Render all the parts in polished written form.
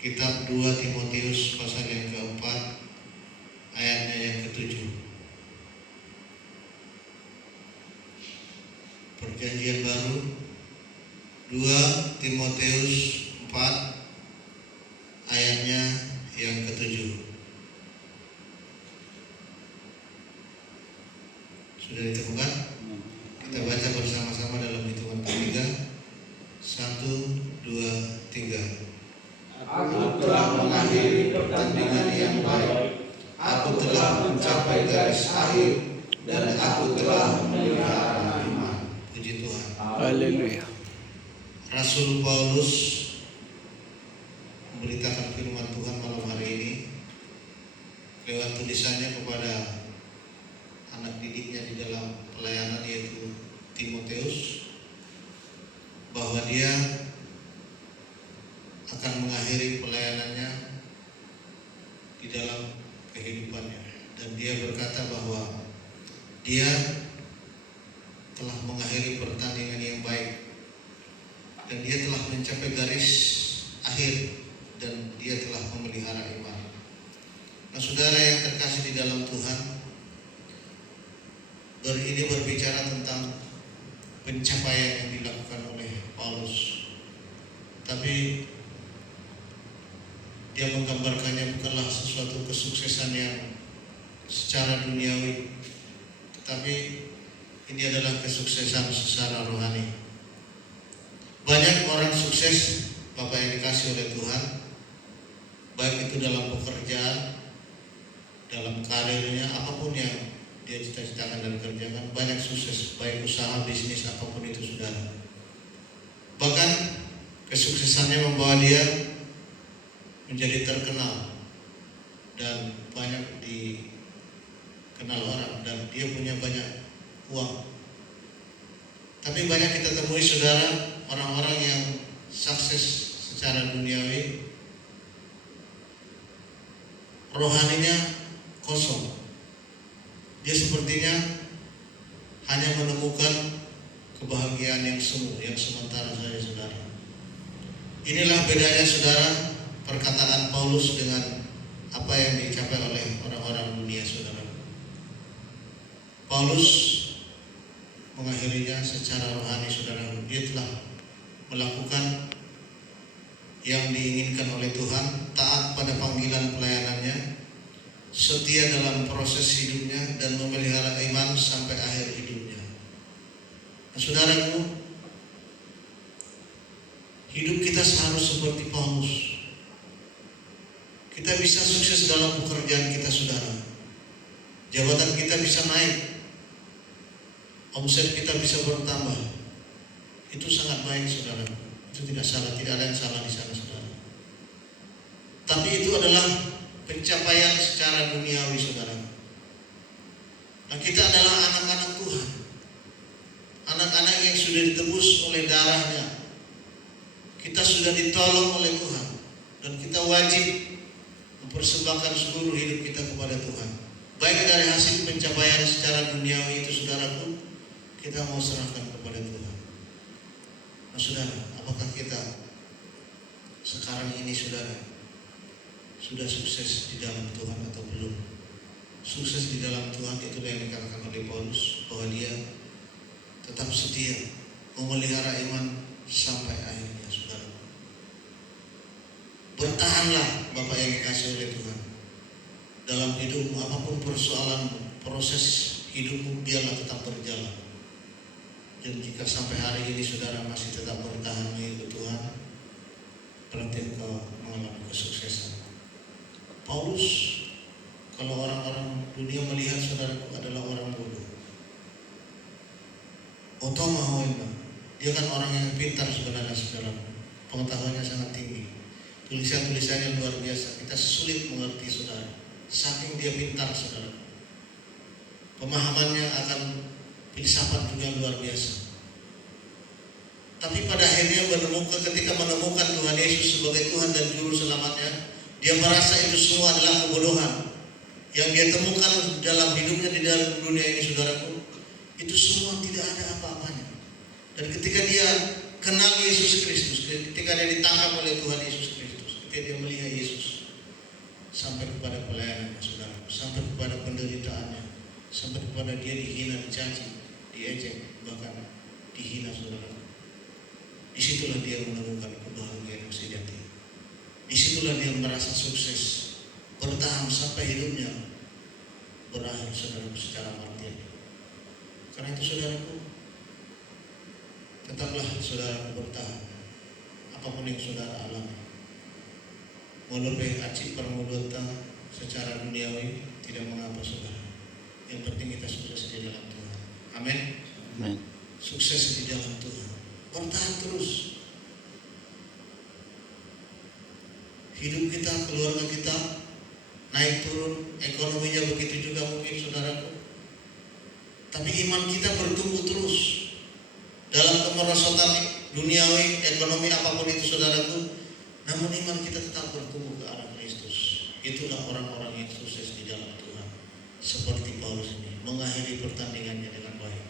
Kitab 2 Timotius pasal yang keempat, ayatnya yang ketujuh. Perjanjian baru 2 Timotius 4 ayatnya yang ketujuh. Sudah ditemukan? Kita baca bersama-sama dalam hitungan ketiga. 1, 2, 3. Aku telah mengakhiri pertandingan yang baik. Aku telah mencapai garis akhir dan aku telah memelihara iman. Puji Tuhan. Haleluya. Rasul Paulus memberitakan firman Tuhan malam hari ini lewat tulisannya kepada anak didiknya di dalam pelayanan, yaitu Timotius, bahwa dia akan mengakhiri pelayanannya di dalam kehidupannya, dan dia berkata bahwa dia telah mengakhiri pertandingan yang baik dan dia telah mencapai garis akhir dan dia telah memelihara iman. Nah, saudara yang terkasih di dalam Tuhan, ini berbicara tentang pencapaian yang dilakukan oleh Paulus, tapi dia menggambarkannya bukanlah sesuatu kesuksesan yang secara duniawi, tetapi ini adalah kesuksesan secara rohani. Banyak orang sukses, Bapak yang dikasih oleh Tuhan, baik itu dalam pekerjaan, dalam karirnya, apapun yang dia cita-citakan dan kerjakan, banyak sukses, baik usaha, bisnis, apapun itu, saudara. Bahkan kesuksesannya membawa dia menjadi terkenal dan banyak dikenal orang, dan dia punya banyak uang. Tapi banyak kita temui, saudara, orang-orang yang sukses secara duniawi, rohaninya kosong. Dia sepertinya hanya menemukan kebahagiaan yang semu, yang sementara saja, saudara. Inilah bedanya, saudara, perkataan Paulus dengan apa yang dicapai oleh orang-orang dunia, saudara. Paulus mengakhirinya secara rohani, saudara. Dia telah melakukan yang diinginkan oleh Tuhan, taat pada panggilan pelayanannya, setia dalam proses hidupnya, dan memelihara iman sampai akhir hidupnya. Nah, saudaraku, hidup kita seharusnya seperti Paulus. Kita bisa sukses dalam pekerjaan kita, saudara. Jabatan kita bisa naik, omset kita bisa bertambah. Itu sangat baik, saudara. Itu tidak salah, tidak ada yang salah di sana, saudara. Tapi itu adalah pencapaian secara duniawi, saudara. Nah, kita adalah anak-anak Tuhan, anak-anak yang sudah ditebus oleh darahnya. Kita sudah ditolong oleh Tuhan, dan kita wajib mempersembahkan seluruh hidup kita kepada Tuhan. Baik dari hasil pencapaian secara duniawi itu, saudaraku, kita mau serahkan kepada Tuhan. Nah, saudara, apakah kita sekarang ini, saudara, sudah sukses di dalam Tuhan atau belum? Sukses di dalam Tuhan itulah yang dikatakan oleh Paulus, bahwa dia tetap setia memelihara iman sampai akhirnya, saudara. Bertahanlah, Bapak yang dikasih oleh Tuhan, dalam hidupmu, apapun persoalanmu, proses hidupmu, biarlah tetap berjalan. Dan jika sampai hari ini saudara masih tetap bertahan mengikut Tuhan, berarti engkau mengalami kesuksesan. Paulus, kalau orang-orang dunia melihat saudaraku adalah orang bodoh, dia kan orang yang pintar sebenarnya, saudara. Pengetahuannya sangat tinggi, tulisan-tulisannya luar biasa. Kita sulit mengerti, saudara, saking dia pintar, saudara. Pemahamannya akan filsafat juga luar biasa. Tapi pada akhirnya ketika menemukan Tuhan Yesus sebagai Tuhan dan Juru Selamatnya, dia merasa itu semua adalah kebodohan. Yang dia temukan dalam hidupnya di dalam dunia ini, saudaraku, itu semua tidak ada apa-apanya. Dan ketika dia kenal Yesus Kristus, ketika dia ditangkap oleh Tuhan Yesus Kristus, ketika dia melihat Yesus sampai kepada pelayanannya, saudara, sampai kepada penderitaannya, sampai kepada dia dihina, dicaci, diejek, bahkan dihina, saudara. Disitulah dia menemukan kebahagiaan yang sejati. Disitulah dia merasa sukses, bertahan sampai hidupnya berakhir, saudara, secara martir. Karena itu, saudaraku, tetaplah saudara bertahan apapun yang saudara alami. Walaupun acik permudota secara duniawi tidak mengapa, saudara. Yang penting kita sukses di dalam Tuhan. Amin. Amin. Sukses di dalam Tuhan. Bertahan terus. Hidup kita, keluarga kita naik turun, ekonominya begitu juga mungkin, saudaraku. Tapi iman kita bertumbuh terus dalam kemerosotan duniawi, ekonomi apapun itu, saudaraku. Namun iman kita tetap bertumbuh ke arah Kristus. Itulah orang-orang yang sukses di dalam Tuhan. Seperti Paulus ini, mengakhiri pertandingannya dengan baik.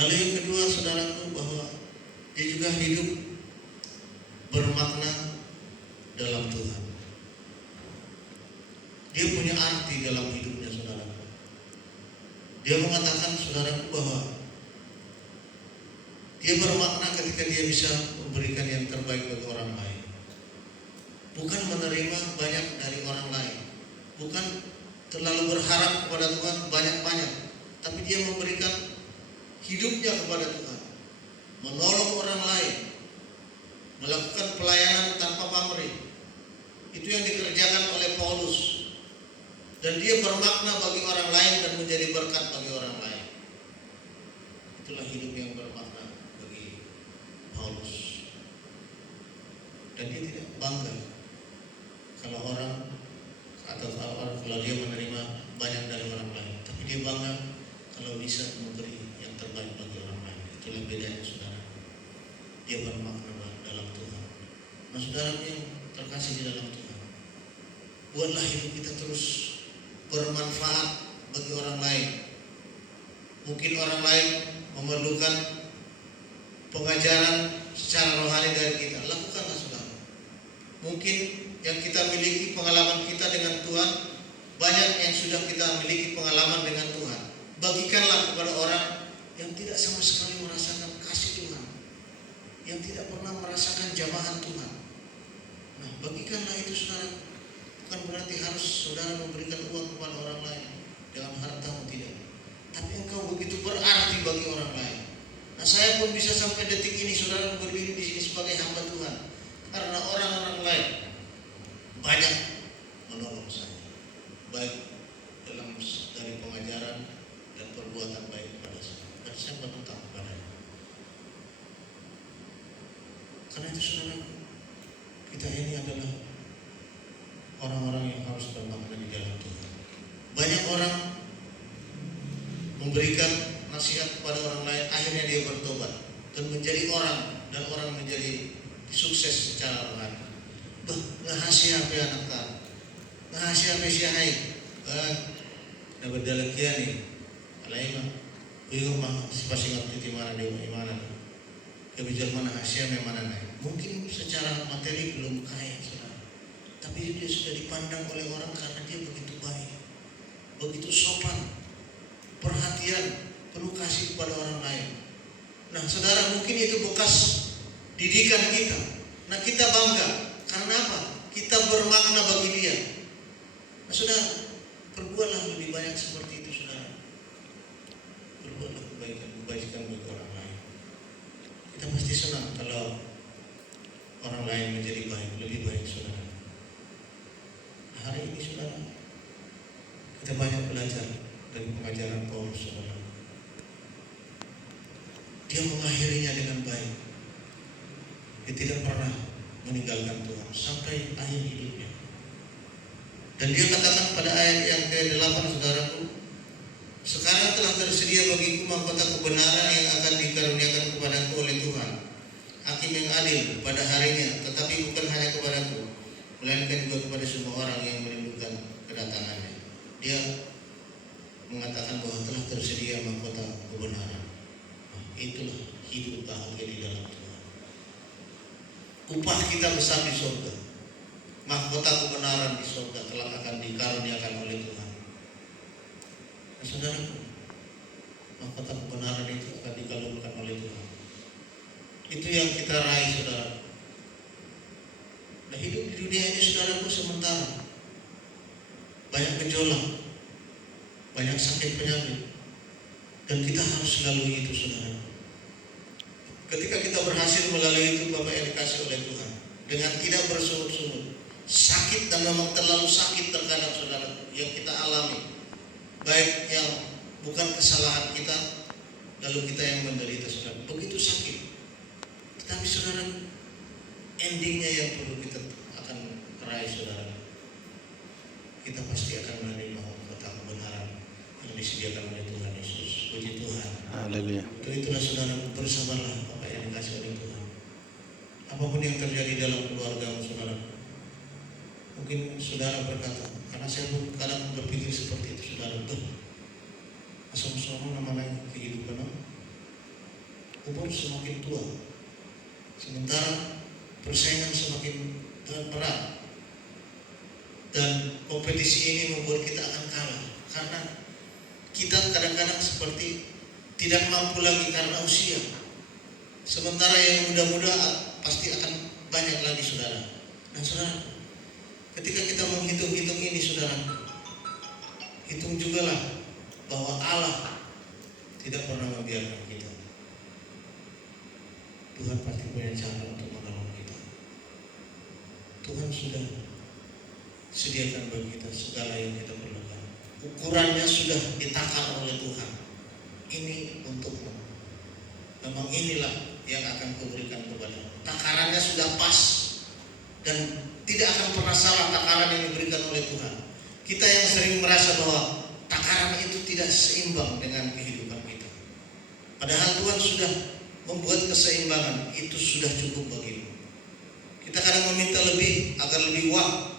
Lalu yang kedua, saudaraku, bahwa dia juga hidup bermakna dalam Tuhan. Dia punya arti dalam hidupnya, saudaraku. Dia mengatakan, saudaraku, bahwa dia bermakna ketika dia bisa memberikan yang terbaik bagi orang lain. Bukan menerima banyak dari orang lain, bukan terlalu berharap kepada Tuhan banyak-banyak, tapi dia memberikan hidupnya kepada Tuhan, menolong orang lain, melakukan pelayanan tanpa pamrih. Itu yang dikerjakan oleh Paulus, dan dia bermakna bagi orang lain dan menjadi berkat bagi orang lain. Itulah hidup yang bermakna bagi Paulus. Dan dia tidak bangga kalau dia menerima banyak dari orang lain, tapi dia bangga kalau bisa memberi yang terbaik bagi orang lain. Itulah bedanya, saudara. Dia bermakna dalam Tuhan. Nah, saudara yang terkasih di dalam Tuhan, buatlah hidup kita terus bermanfaat bagi orang lain. Mungkin orang lain memerlukan pengajaran secara rohani dari kita, lakukanlah, saudara. Mungkin yang kita miliki pengalaman kita dengan Tuhan, banyak yang sudah kita miliki pengalaman dengan Tuhan. Bagikanlah kepada orang yang tidak sama sekali merasakan kasih Tuhan, yang tidak pernah merasakan jamahan Tuhan. Nah, bagikanlah itu, saudara. Bukan berarti harus saudara memberikan uang kepada orang lain dengan hartamu, tidak. Tapi engkau begitu berarti bagi orang lain. Nah, saya pun bisa sampai detik ini, saudara, berdiri di sini sebagai hamba Tuhan karena orang-orang lain banyak menolong saya, baik dari pengajaran dan perbuatan baik kepada saya, dan saya berhutang kepadanya. Karena itu, saudara, kita ini adalah orang-orang yang harus bermakna di dalam Tuhan. Banyak orang memberikan nasihat kepada orang lain, akhirnya dia bertobat dan menjadi orang, dan orang menjadi sukses secara rohani. Ngahasia apa anak kan? Ngahasia apa si hai? Na berdalakian nih. Alai mah, kuyo mah pasti ngerti di mana dia, di mana. Kebijakan mana hasia memang naik. Mungkin secara materi belum kaya, saudara, tapi dia sudah dipandang oleh orang karena dia begitu baik, begitu sopan, perhatian, penuh kasih kepada orang lain. Nah, saudara, mungkin itu bekas didikan kita. Nah, kita bangga karena apa? Kita bermakna bagi dia. Nah, saudara, perbuatlah lebih banyak seperti itu, saudara. Perbuatlah kebaikan bagi orang lain. Kita pasti senang kalau orang lain menjadi baik, lebih baik, saudara. Nah, hari ini, saudara, kita banyak belajar dari pengajaran Paulus, saudara. Dia mengakhirinya dengan baik. Dia tidak pernah meninggalkan Tuhan sampai akhir hidupnya. Dan dia katakan pada ayat yang ke-8, saudaraku, sekarang telah tersedia bagiku mahkota kebenaran yang akan dikaruniakan kepadaku oleh Tuhan, Hakim yang adil pada harinya, tetapi bukan hanya kepadaku, melainkan juga kepada semua orang yang merindukan kedatangannya. Dia mengatakan bahwa telah tersedia mahkota kebenaran. Nah, itulah hidup bahagia di dalam Tuhan. upah kita besar di surga. Mahkota kebenaran di surga telah akan dikaruniakan oleh Tuhan. Nah, saudaraku, mahkota kebenaran itu akan dikalungkan oleh Tuhan. Itu yang kita raih, saudara. Nah, hidup di dunia ini, saudaraku, sementara. Banyak gejolak, banyak sakit penyakit, dan kita harus lalui itu, saudara. Ketika kita berhasil melalui itu, Bapak yang dikasih oleh Tuhan, dengan tidak bersungut-sungut, sakit dan memang terlalu sakit terkadang, saudara, yang kita alami, baik yang bukan kesalahan kita, lalu kita yang menderita, saudara. Begitu sakit, tetapi saudara, endingnya yang perlu kita akan raih, saudara. Kita pasti akan menerima mahkota kebenaran yang disediakan oleh Tuhan Yesus. Puji Tuhan. Haleluya. Untuk itulah saudara, bersabarlah Bapak yang dikasih oleh Tuhan. Apapun yang terjadi dalam keluarga saudara, mungkin saudara berkata, karena saya pun kadang berpikir seperti itu, saudara, asal-asalan namanya kehidupan, umur semakin tua, sementara persaingan semakin berat, dan kompetisi ini membuat kita akan kalah, karena kita kadang-kadang seperti tidak mampu lagi karena usia. Sementara yang muda-muda pasti akan banyak lagi, saudara. Nah, saudara, ketika kita menghitung-hitung ini, saudara, hitung jugalah bahwa Allah tidak pernah membiarkan kita. Tuhan pasti punya cara untuk menolong kita. Tuhan sudah sediakan bagi kita segala yang kita perlukan. Ukurannya sudah ditakar oleh Tuhan. Ini untukmu. Memang inilah yang akan kuberikan kepadamu. Takarannya sudah pas dan tidak akan pernah salah takaran yang diberikan oleh Tuhan. Kita yang sering merasa bahwa takaran itu tidak seimbang dengan kehidupan kita. Padahal Tuhan sudah membuat keseimbangan, itu sudah cukup bagimu. Kita kadang meminta lebih agar lebih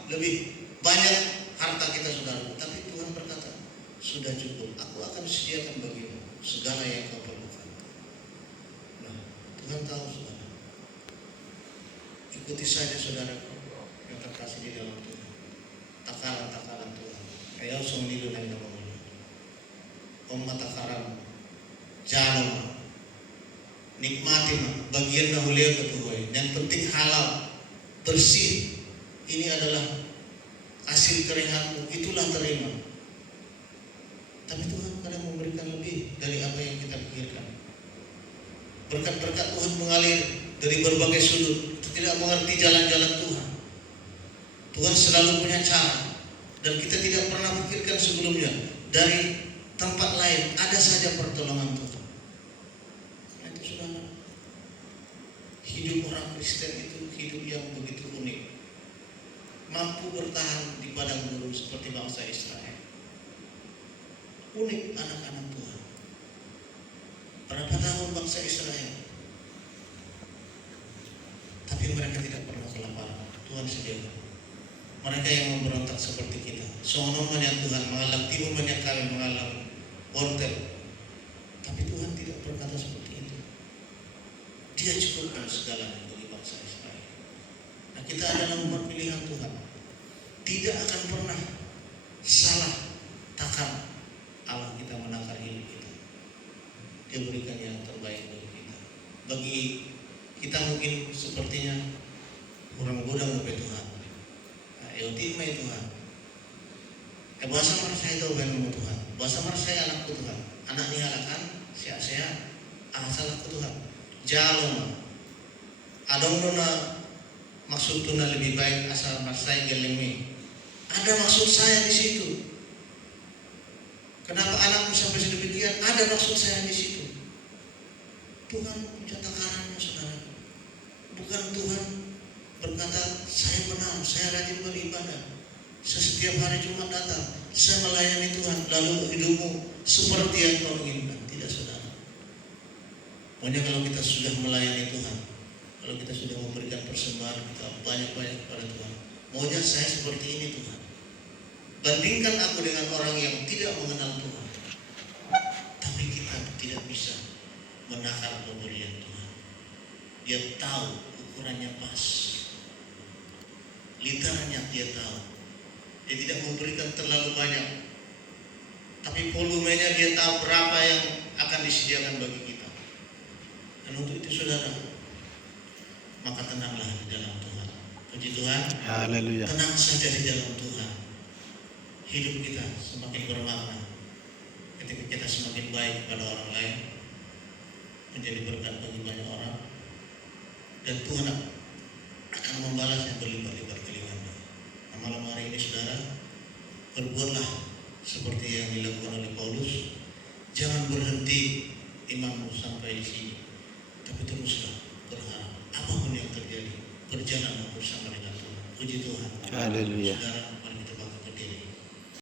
lebih banyak harta kita, saudara. Tapi Tuhan berkata, sudah cukup. Aku akan sediakan bagimu segala yang kau perlukan. Nah, Tuhan tahu, saudara. Ikuti saja, saudara, yang terkasih di dalam Tuhan. Takaran-takaran Tuhan. Ayaw sumnilu na nama mo. Om matakaran, jalong, nikmati bagian na huli at tuhoy. Yang penting halal, bersih. Ini adalah hasil keringatmu, itulah terima. Tapi Tuhan kadang memberikan lebih dari apa yang kita pikirkan. Berkat-berkat Tuhan mengalir dari berbagai sudut. Kita tidak mengerti jalan-jalan Tuhan. Tuhan selalu punya cara, dan kita tidak pernah pikirkan sebelumnya. Dari tempat lain ada saja pertolongan Tuhan. Karena itu, saudara, hidup orang Kristen itu hidup yang begitu unik. Mampu bertahan di padang gurun seperti bangsa Israel. Unik anak-anak Tuhan. Berapa tahun bangsa Israel, tapi mereka tidak pernah kelaparan. Tuhan sediakan. Mereka yang memberontak seperti kita. Sono banyak Tuhan mengalam, timu banyak kami mengalam wortel. Tapi Tuhan tidak berkata seperti itu. Dia cukupkan segalanya bagi bangsa Israel. Nah, kita adalah umat pilihan Tuhan. Tidak akan pernah salah takar Allah kita menakar hidup kita. Dia berikan yang terbaik bagi kita. Bagi kita mungkin sepertinya kurang godang oleh Tuhan. Eutik mai Tuhan. Bahasa marasai itu bukan Tuhan. Bahasa marasai anakku Tuhan. Anak ni halakan sehat-sehat. Asalku Tuhan. Jalon. Adong dona maksud tuna lebih baik asal marasai gelemi. Ada maksud saya di situ. Kenapa anakmu sampai sedemikian? Ada maksud saya di situ. Tuhan punya takarannya, saudara. Bukan Tuhan berkata, saya benar, saya rajin beribadah, saya setiap hari Jumat datang, saya melayani Tuhan, lalu hidupmu seperti yang kau inginkan. Tidak, saudara. Pokoknya kalau kita sudah melayani Tuhan, kalau kita sudah memberikan persembahan kita banyak-banyak kepada Tuhan, maunya saya seperti ini Tuhan. Bandingkan aku dengan orang yang tidak mengenal Tuhan, tapi kita tidak bisa menakar pemberian Tuhan. Dia tahu ukurannya pas. Liternya dia tahu. Dia tidak memberikan terlalu banyak, tapi volumenya dia tahu berapa yang akan disediakan bagi kita. Dan untuk itu saudara, maka tenanglah di dalam Tuhan. Puji Tuhan. Haleluya. Tenang saja di dalam Tuhan. Hidup kita semakin bermakna ketika kita semakin baik pada orang lain, menjadi berkat bagi banyak orang, dan Tuhan akan membalas yang berlipat-lipat kali ganda. Nah, malam hari ini saudara, berbuatlah seperti yang dilakukan oleh Paulus. Jangan berhenti imanmu sampai di sini, tapi teruslah berharap apapun yang terjadi, berjalanlah bersama dengan Tuhan. Puji Tuhan. Haleluya. Saudara, mari kita bangkit berdiri.